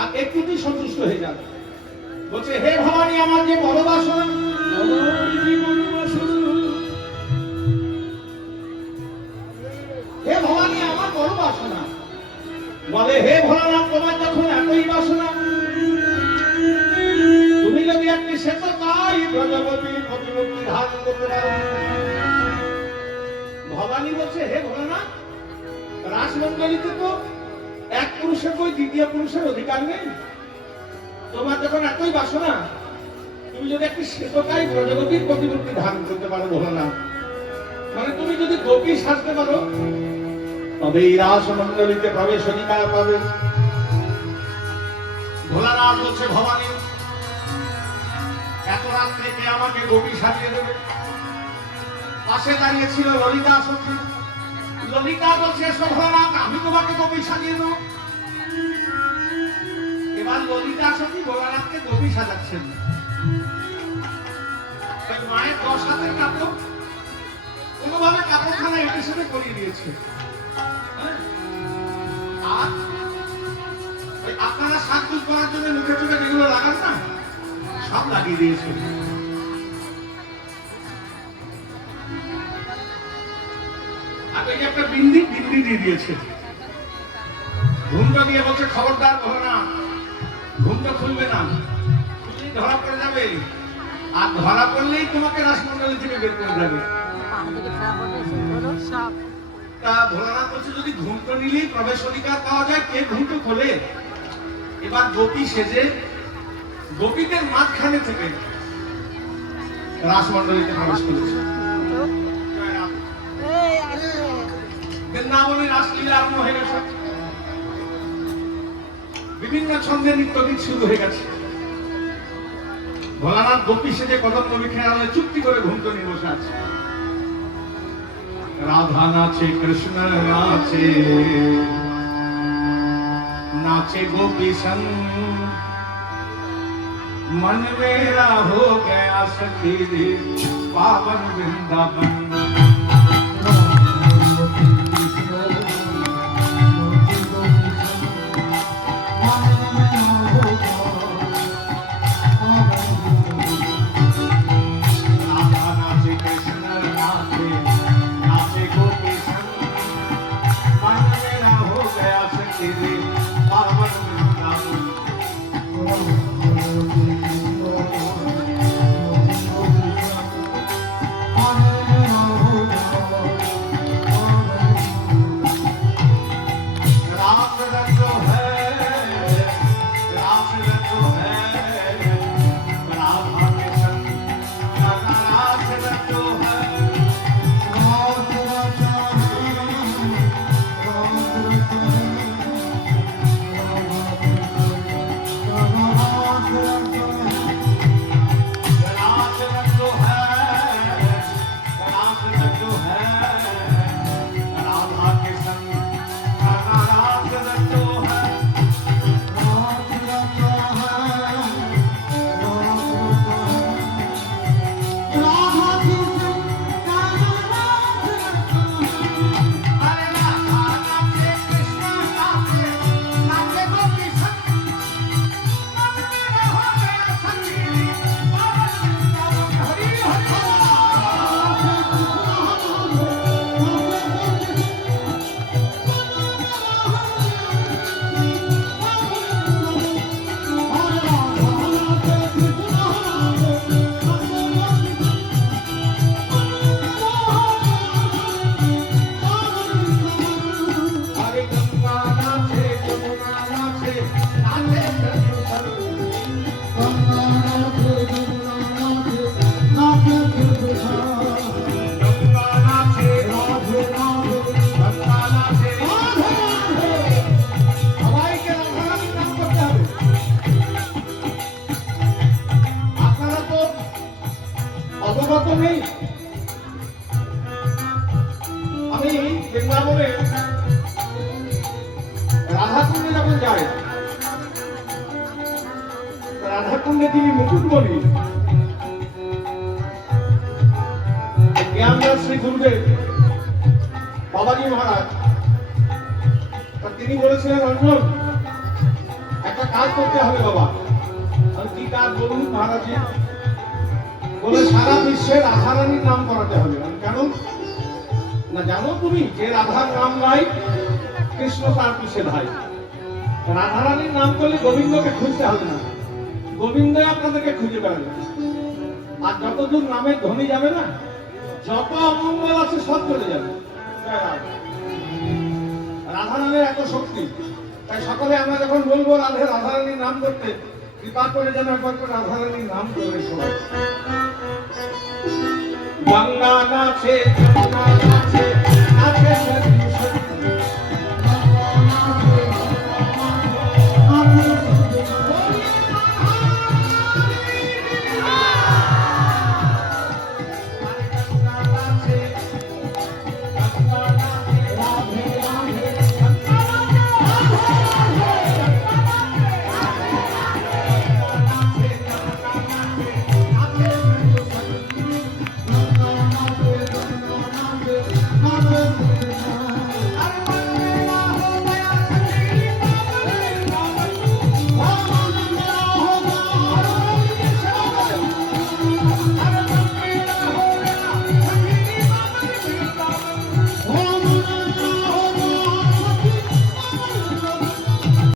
আর একটুতেই সন্তুষ্ট হয়ে যাবে। বলছে, হে ভবানী, আমার যে বড় হে ভবানী, আমার বড় বলে, হে ভোলানাথ, তোমার যখন এতই বাসনা, তুমি যদি একটি শ্বেত তাই ব্রজবতী প্রতিমূর্তি ধারণ করতে ভবানী বলছে, হে ভোলানাথ রাজমন্ডলীতে তো এক পুরুষের বই দ্বিতীয় পুরুষের অধিকার নেই? তোমার যখন এতই বাসনা, তুমি যদি একটি শ্বেতকাই ব্রজবতীর প্রতিমূর্তি ধারণ করতে পারো ভোলানাথ মানে তুমি যদি গোপী সাজতে পারো, তবে এই রাসমণ্ডলীতে প্রবেশ অধিকার পাবে। ভোলানাথ বলছে, ভবানী, এত রাত থেকে আমাকে গোপী সাজিয়ে দেবে? পাশে দাঁড়িয়ে ছিল ললিতা সখী। ললিতা বলছে ভোলানাথ আমি তোমাকে গোপী সাজিয়ে দেবো। এবার ললিতা সখী ভোলানাথকে গোপী সাজাচ্ছেন। মায়ের দশ হাতের কাপড় কোনোভাবে কাপড়খানা এটে সেটে করিয়ে দিয়েছে। হ্যাঁ? আর আপনারা সাজগুজ করার জন্য মুখে চোখে যেগুলো লাগান না, সব লাগিয়ে দিয়েছে। আর একটা দিয়েছে। ঘুমটা বলছে, খবরদার ঘুমটা খুলবে না। ধরা পড়ে যাবে। আর ধরা পড়লেই তোমাকে থেকে বলছে, যদি ঘুমটো নিলেই প্রবেশ অধিকার পাওয়া যায়, কে খোলে? এবার সেজে মাঝখানে থেকে রাসমন্ডলীতে প্রবেশ করেছে। বৃন্দাবনের রাসলীলা আরম্ভ হয়ে গেছে বিভিন্ন ছন্দে নৃত্য গীত শুরু হয়ে গেছে ভোলানাথ গোপী সেজে কদম নবী খেয়ালে চুক্তি করে ঘুমটো নিয়ে বসে আছে রাধা নাচে কৃষ্ণ নাচে नाचे गोपी संग मन मेरा हो गया सखी रे पावन वृंदावन আমি রাধাকুণ্ডে যখন যাই রাধাকুণ্ডে তিনি মুকুট বলি জ্ঞানদাস শ্রী গুরুদেব বাবাজি মহারাজ তিনি বলেছিলেন অর্জুন একটা কাজ করতে হবে বাবা? কি কাজ বলুন মহারাজি বলে সারা বিশ্বে রাধারানীর নাম করাতে হবে। কেন না জানো তুমি? যে রাধার নাম নাই, কৃষ্ণ তার পিছে ভাই রাধারানীর নাম করলে গোবিন্দকে খুঁজতে হবে না। গোবিন্দই আপনাদেরকে খুঁজে বেড়াবে। আর যতদূর নামের ধ্বনি যাবে না, যত অমঙ্গল আছে সব চলে যাবে। জয় রাধা। রাধারানীর এত শক্তি। তাই সকলে আমরা যখন বলব, রাধে, রাধারানীর নাম করতে, কৃপা করে যেন একবার করে রাধারানীর নাম করবে সবাই গঙ্গা নাচে গঙ্গা নাচে নাচে